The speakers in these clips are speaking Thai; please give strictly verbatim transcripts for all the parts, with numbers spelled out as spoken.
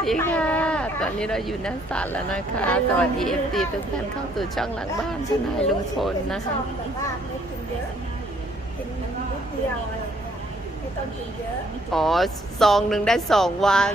ดีค่ะตอนนี้เราอยู่หน้าศาลแล้วนะคะสวัสดีเอฟซีทุกท่านเข้าสู่ช่องหลังบ้านทนายลุงพลนะคะแบบว่าไม่กินเยอะกินนิดเดียวอะไรเงี้ยไม่ต้องกินเยอะอ๋อซองหนึ่งได้สองวัน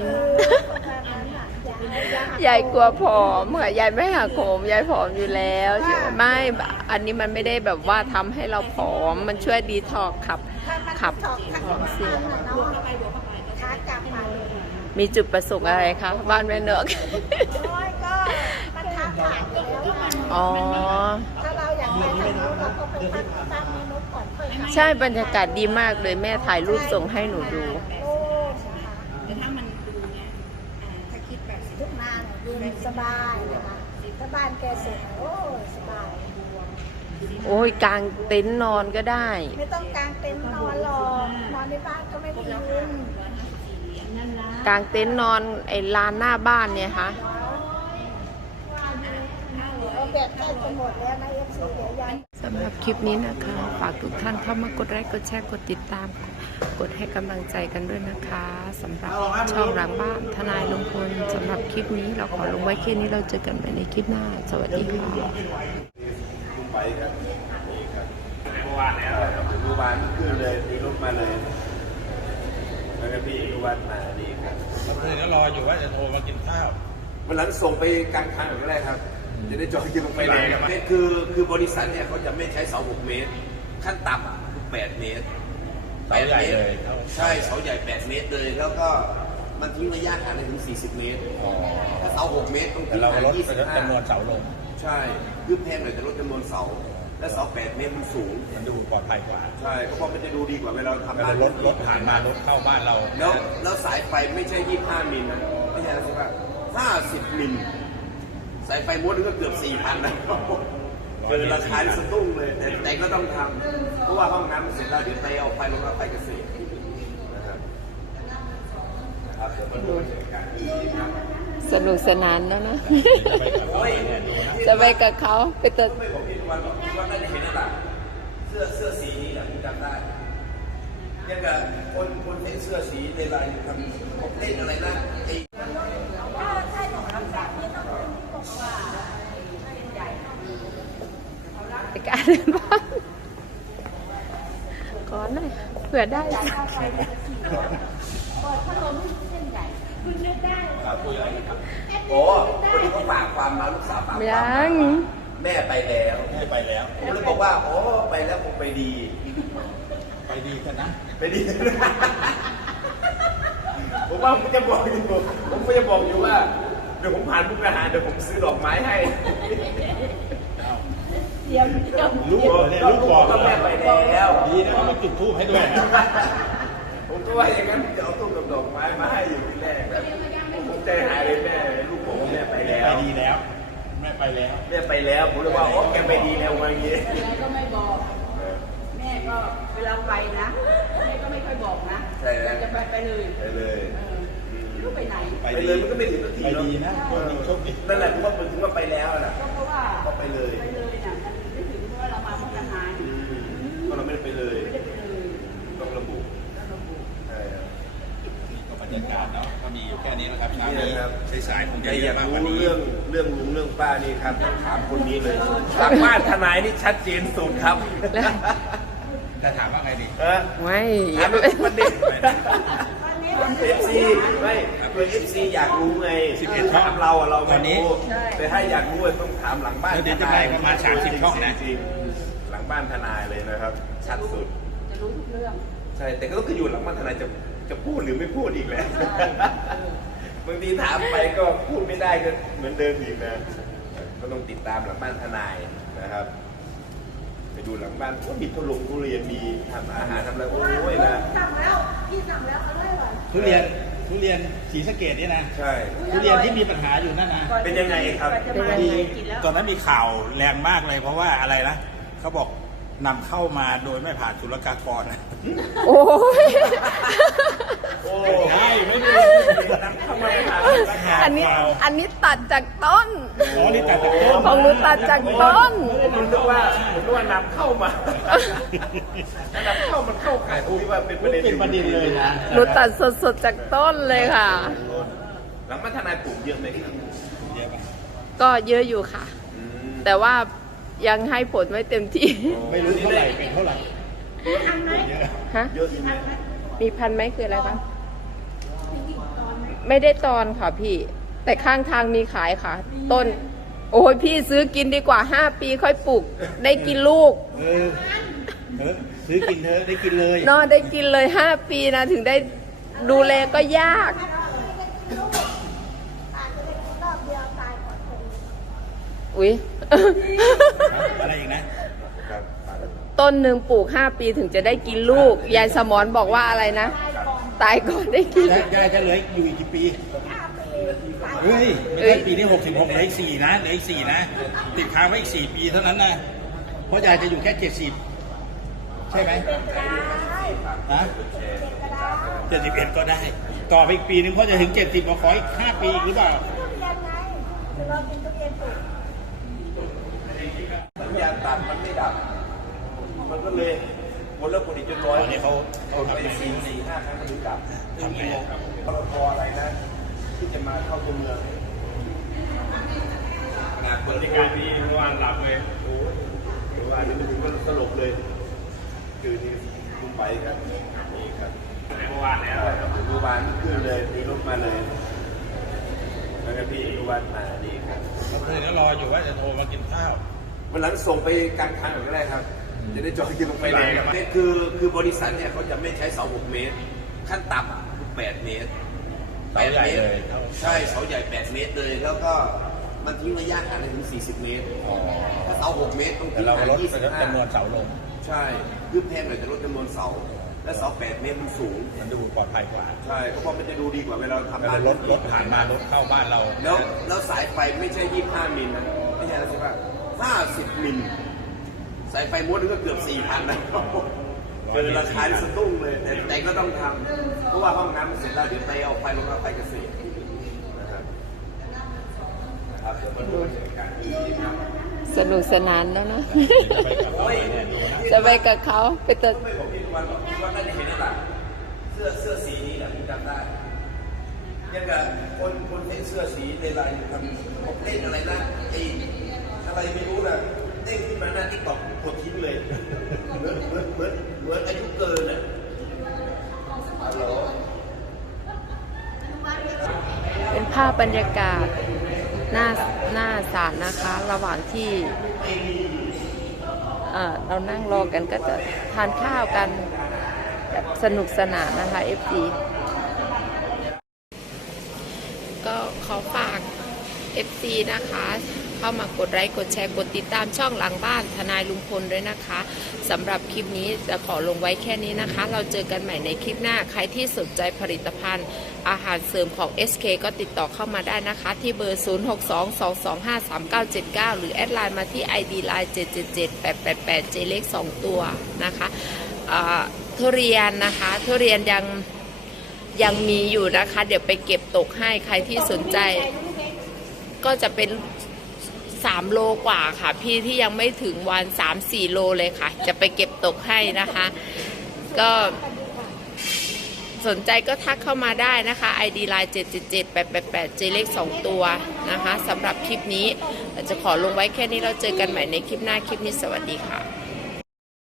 ใหญ่ยายกลัวผอมค่ะยายไม่หักโหมยายผอมอยู่แล้วใช่ไหมไม่อันนี้มันไม่ได้แบบว่าทำให้เราผอมมันช่วยดีท็อกซ์ขับขับของเสียค้ากลับมาเลยมีจุดประสงค์อะไรคะบ้านแม่เนกก็มันค้าผ่านแล้วอ๋อถ้าเราอยากไปทางโน้นเราก็ไปพักที่บ้านแม่นกก่อนค่อยใช่บรรยากาศดีมากเลยแม่ถ่ายรูปส่งให้หนูดูโอ้แต่ถ้ามันดูเนี้ยถ้าคิดแบบทุกนางดูสบายนะคะถ้าบ้านแกเสร็จโอ้สบายโอ้ยกางเต็นท์นอนก็ได้ไม่ต้องกางเต็นท์นอนหรอกนอนในบ้านก็ไม่มีเงินกางเต็นท์นอนไอ้ลานหน้าบ้านเนี่ยค่ะแบบใกล้จะหมดแล้วนะเอฟซีเดี๋ยวยังสำหรับคลิปนี้นะคะฝากทุกท่านเข้ามากดไลค์กดแชร์กดติดตามกดให้กำลังใจกันด้วยนะคะสำหรับช่องหลังบ้านทนายลุงพลสำหรับคลิปนี้เราขอลงไว้แค่นี้เราเจอกันใหม่ในคลิปหน้าสวัสดีค่ะไปครับนี่ครับเมื่อวานแล้วครับเมื่อวานขึ้นเลยตีรถมาเลยแล้วก็พี่เมื่อวานมาดีครับเมื่อคืนก็รออยู่ว่าจะโทรมากินข้าววันนั้นส่งไปกลางทางก็ได้ครับจะได้จอดกินลงไปเลยคือคือบริษัทเนี่ยเขาจะไม่ใช้เสาหกเมตรขั้นต่ำอ่ะคือแปดเมตรเสาใหญ่เลยใช่เสาใหญ่แปดเมตรเลยแล้วก็มันทิ้งระยะห่างได้ถึงสี่สิบเมตรถ้าเสาหกเมตรต้องทิ้งห่างยี่สิบห้าจำนวนเสาลงใช่คือแพงหน่อยแต่ลดจำนวนเสาและเสาแปดเมตรมันสูงมันดูปลอดภัยกว่าใช่ก็เพราะมันจะดูดีกว่าเวลาทำบ้านรถรถผ่านมารถเข้าบ้านเราแล้วแล้วสายไฟไม่ใช่ยี่สิบห้ามิลนะไม่ใช่นะสิว่าห้าสิบมิลสายไฟม้วนนึงก็เกือบสี่พันนะเกินราคาสตุ้งเลยแต่แต่ก็ต้องทำเพราะว่าห้องน้ำเสร็จแล้วเดี๋ยวไปเอาไฟลงมาไฟเกษตรนะครับครับเดี๋ยวมาดูสนุกสนานแล้วนะจะไปกับเขาไปเติมไม่ผมเห็นวันวันนั้นเห็นอะไรเสื้อเสื้อสีนี้แหละผมจำได้ยังกับคนคนเล่นเสื้อสีในลายทำผมเล่นอะไรนะไอ้การเดินบ้านก่อนเลยเผื่อได้โอ้คนนี้เขาฝากความมาลูกสาวฝากยังแม่ไปแล้วแม่ไปแล้วผมเลยบอกว่าโอ้ไปแล้วผมไปดีไปดีกันนะไปดีผมว่าผมจะบอกอยู่ผมก็จะบอกอยู่ว่าเดี๋ยวผมผ่านมุกดาหารเดี๋ยวผมซื้อดอกไม้ให้ลูกเนี่ยลูกบอกแม่ไปแล้วดีนะว่าไม่จุดธูปให้ด้วยผมก็ว่าอย่างนั้นจะเอาตู้กับดอกไม้มาให้อยู่ที่แรกแบบผมใจหายเลยแม่ลูกผมแม่ไปแล้วไปดีแล้วแม่ไปแล้วแม่ไปแล้วผมเลยว่าโอ้แกไปดีแล้วมาอย่างงี้ก็ไม่บอกแม่ก็เวลาไปนะแม่ก็ไม่ค่อยบอกนะใช่แล้วจะไปไปเลยไปเลยไม่รู้ไปไหนไปเลยมันก็ไม่ถึงนาทีไปดีนะโชคดีนั่นแหละผมว่ามันถึงว่าไปแล้วนะเพราะว่าก็ไปเลยไปเลยนะมันไม่ถึงเพราะว่าเรามาพัฒนาเพราะเราไม่ได้ไปเลยไม่ได้ไปเลยต้องระบุใช่ครับบรรยากาศเนาะก็มีอยู่แค่นี้นะครับนี่นะครับสายๆคงจะอยากรู้เรื่องเรื่องลุงเรื่องป้านี่ครับต้องถามคนนี้เลยหลังบ้านทนายนี่ชัดเจนสุดครับแต่ถามว่าไงดีเออไม่ถามเป็นประเด็นเอฟซีไม่เพื่อนเอฟซีอยากรู้ไงสิบเอ็ดช่องเราเราไม่รู้แต่ถ้าอยากรู้ต้องถามหลังบ้านเดี๋ยวจะไปประมาณสามสิบช่องนะจริงหลังบ้านทนายเลยนะครับชัดสุดจะรู้ทุกเรื่องใช่แต่ก็ต้องอยู่หลังบ้านทนายจะจะพูดหรือไม่พูดอีกแล้วบางทีถามไปก็พูดไม่ได้ก็เหมือนเดิมอีกนะก็ต้องติดตามหลังบ้านทนายนะครับไปดูหลังบ้านก็มีทุลุงทุเรียนมีทำอาหารทำอะไรโอ้ยนะสั่งแล้วพี่สั่งแล้วเขาได้หรอทุเรียนทุเรียนศรีสะเกษนี่นะใช่ทุเรียนที่มีปัญหาอยู่นั่นนะเป็นยังไงครับตอนนั้นมีข่าวแรงมากเลยเพราะว่าอะไรนะเขาบอกนำเข้ามาโดยไม่ผ่านศุลกากรนะโอ้ยโอ้ใช่ไม่ได้ทำไมอันนี้อันนี้ตัดจากต้นอ๋อนี่ตัดจากต้นของหนูตัดจากต้นผมนึกว่าผมนึกว่านำเข้ามานำเข้ามันเข้าขายที่ว่าเป็นประเด็นเป็นประเด็นเลยนะหนูตัดสดๆจากต้นเลยค่ะหลังมาททนายปลูกเยอะไหมครับเยอะปะก็เยอะอยู่ค่ะอืมแต่ว่ายังให้ผลไม่เต็มที่ไม่รู้เท่าไหร่เป็นเท่าไหร่เยอะฮะเยอะใช่ไหมมีพันไหมคืออะไรคะไม่ได้ตอนค่ะพี่ แต่ข้างทางมีขายค่ะ ต้น โอ้ยพี่ซื้อกินดีกว่าห้าปีค่อยปลูก ได้กินลูกเออเออซื้อกินเถอะได้กินเลยเนอะได้กินเลยห้าปีนะ ถึงได้ดูแลก็ยากอาจจะได้กินรอบเดียวตายก่อนคนอุ๊ยอะไรอีกนะต้นหนึ่งปลูกห้าปีถึงจะได้กินลูก ยายสมรบอกว่าอะไรนะ ตายก่อนได้กินยายยายจะเหลืออยู่อีกกี่ปีห้าปีเฮ้ย ไม่ใช่ปีนี้หกสิบหกเหลืออีกสี่นะเหลืออีกสี่นะ ติดค้างไว้อีกสี่ปีเท่านั้นนะ เพราะยายจะอยู่แค่เจ็ดสิบใช่ไหมเป็นก็ได้ฮะเป็นก็ได้เจ็ดสิบเอ็ดก็ได้ ต่อไปอีกปีนึงเพราะจะถึงเจ็ดสิบมาขออีกห้าปีอีกหรือเปล่าทุเรียนไงคือเรากินทุเรียนปลูกสัญญาณตัดมันไม่ดับ มันก็เลยวนแล้ววนอีกจนร้อยตอนนี้เขาเขาไปทำไงสี่สี่ห้าครั้งมันถึงดับทำไงอะครับพรบอะไรนะ ที่จะมาเข้าตัวเมืองขนาดบริการดีเมื่อวานหลับเลยโอ้ยเมื่อวานนี้มันถึงก็สลบเลย คือที่คุณไปกันนี่ครับเมื่อวานแล้วเมื่อวานขึ้นเลยมีรถมาเลยแล้วก็พี่เมื่อวานมาดีครับเมื่อคืนก็รออยู่ว่าจะโทรมากินข้าววันหลังส่งไปกลางทางก็ได้ครับ จะได้จอดกินลงไปเลยคือคือบริษัทเนี่ยเขาจะไม่ใช้เสาหกเมตร ขั้นต่ำคือแปดเมตรเสาใหญ่เลยใช่เสาใหญ่แปดเมตรเลย แล้วก็มันทิ้งระยะห่างได้ถึงสี่สิบเมตร ถ้าเสาหกเมตรต้องแต่ทิ้งเราห่างลดยี่สิบห้าจำนวนเสาลงใช่คือแพงหน่อยจะลดจำนวนเสา และเสาแปดเมตรมันสูงมันดูปลอดภัยกว่าใช่เพราะว่ามันจะดูดีกว่าเวลาเราทำก็บ้าเลนยรถรถผ่านมารถเข้าบ้านเราแล้วแล้วสายไฟไม่ใช่ยี่สิบห้ามิลนะไม่ใช่แล้วใช่ปะห้าสิบมิล สายไฟม้วนนึงก็เกือบสี่พันนะเกินราคาที่สตุ้งเลย แต่แต่ก็ต้องทำเพราะว่าห้องน้ำมันเสร็จแล้วเดี๋ยวไปเอาไฟลงมาไฟเกษตรนะครับครับเดี๋ยวมาดูการดีครับสนุกสนานแล้วนะโอ้ยจะไปกับเขาไปตัดไม่บอกพี่ทุกวันหรอกพี่ว่าน่าจะเห็นแล้วล่ะเสื้อเสื้อสีนี้แหละพี่จำได้ยังกับคนคนเห็นเสื้อสีในลายทำผมเล่นอะไรนะไอ้อะไรไม่รู้นะเด้งขึ้นมาหน้าติ๊กต็อกกดทิ้งเลยเหมือนเหมือนเหมือนเหมือนอายุเกินอ่ะฮัลโหลเป็นภาพบรรยากาศหน้าหน้าศาลนะคะ ระหว่างที่เอ่อเรานั่งรอกันก็จะทานข้าวกันแบบสนุกสนานนะคะ เอฟ ซี ก็ขอฝาก เอฟ ซี นะคะ เข้ามากดไลค์กดแชร์กดติดตามช่องหลังบ้านทนายลุงพลด้วยนะคะสำหรับคลิปนี้จะขอลงไว้แค่นี้นะคะ เราเจอกันใหม่ในคลิปหน้าใครที่สนใจผลิตภัณฑ์อาหารเสริมของ เอส เค ก็ติดต่อเข้ามาได้นะคะ ที่เบอร์ ศูนย์ หก สอง สอง สอง ห้า สาม เก้า เจ็ด เก้า หรือแอดไลน์มาที่ ไอ ดี ไลน์ เจ็ด เจ็ด เจ็ด แปด แปด แปด เจเล็กสองตัวนะคะอ่าทุเรียนนะคะทุเรียนยังยังมีอยู่นะคะ เดี๋ยวไปเก็บตกให้ใครที่สนใจก็จะเป็นสามโลกว่าค่ะพี่ที่ยังไม่ถึงวัน สามสี่ โลเลยค่ะ จะไปเก็บตกให้นะคะ ก็สนใจก็ทักเข้ามาได้นะคะ ไอ ดี ไลน์ เจ็ด เจ็ด เจ็ด แปด แปด แปด เจเล็กสองตัวนะคะสำหรับคลิปนี้เราจะขอลงไว้แค่นี้เราเจอกันใหม่ในคลิปหน้าคลิปนี้สวัสดีค่ะ